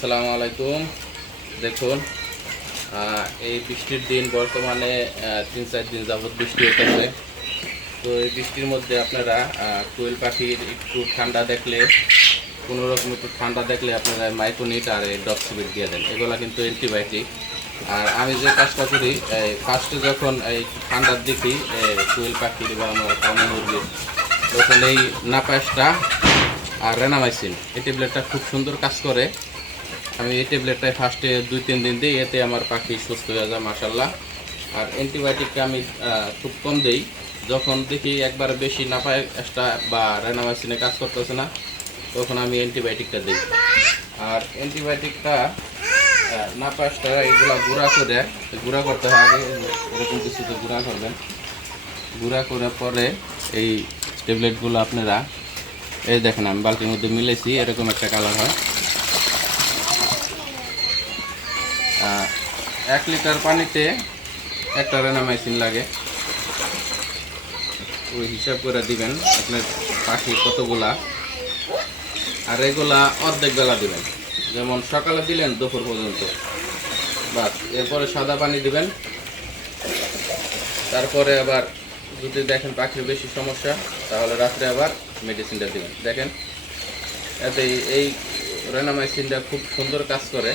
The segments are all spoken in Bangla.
আসসালামু আলাইকুম। দেখুন, এই বৃষ্টির দিন বর্তমানে 3-4 দিন যাবৎ বৃষ্টি হতেছে। তো এই বৃষ্টির মধ্যে আপনারা কোয়েল পাখির একটু ঠান্ডা দেখলে, কোনোরকম একটু ঠান্ডা দেখলে আপনারা মাইক্রোনিট আর ডক্সিবিট দিয়ে দেন। এগুলো কিন্তু অ্যান্টিবায়োটিক। আর আমি যে কাজটা করি, ফার্স্টে যখন এই ঠান্ডার দেখি কোয়েল পাখির বা আমার কামড় মুরগির, তখন এই নাপাসটা আর রেনামাইসিন এই ট্যাবলেটটা খুব সুন্দর কাজ করে। আমি এই ট্যাবলেটটাই ফার্স্টে 2-3 দিন দিই, এতে আমার পাখি সুস্থ হয়ে যায় মাশাল্লাহ। আর অ্যান্টিবায়োটিকটা আমি খুব কম দিই। যখন দেখি একবার বেশি না পায় একটা বা রেনামাইসিনে কাজ করতেছে না, তখন আমি অ্যান্টিবায়োটিকটা দিই। আর অ্যান্টিবায়োটিকটা না পাসটা এগুলো গুঁড়া করতে হয় আগে, এরকম কিছুতে গুঁড়া করবেন। গুঁড়া করার পরে এই ট্যাবলেটগুলো আপনারা এই দেখেন আমি বালতির মধ্যে মিলেছি, এরকম একটা কালার হয়। 1 লিটার পানিতে একটা রেনামাইসিন লাগে, ওই হিসাব করে দিবেন আপনার পাখি কতগুলা। আর এগুলা অর্ধেক বেলা দিবেন, যেমন সকালে দিলেন দুপুর পর্যন্ত, বাস। এরপরে সাদা পানি দিবেন। তারপরে আবার যদি দেখেন পাখির বেশি সমস্যা, তাহলে রাত্রে আবার মেডিসিনটা দিবেন। দেখেন এতে এই রেনামাইসিনটা খুব সুন্দর কাজ করে।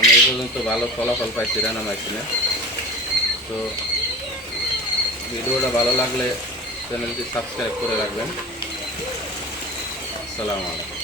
আমি এই পর্যন্ত ভালো ফলাফল পাইছি রেনামাইসিনে। তো ভিডিওটা ভালো লাগলে চ্যানেলটি সাবস্ক্রাইব করে রাখবেন। আসসালামু আলাইকুম।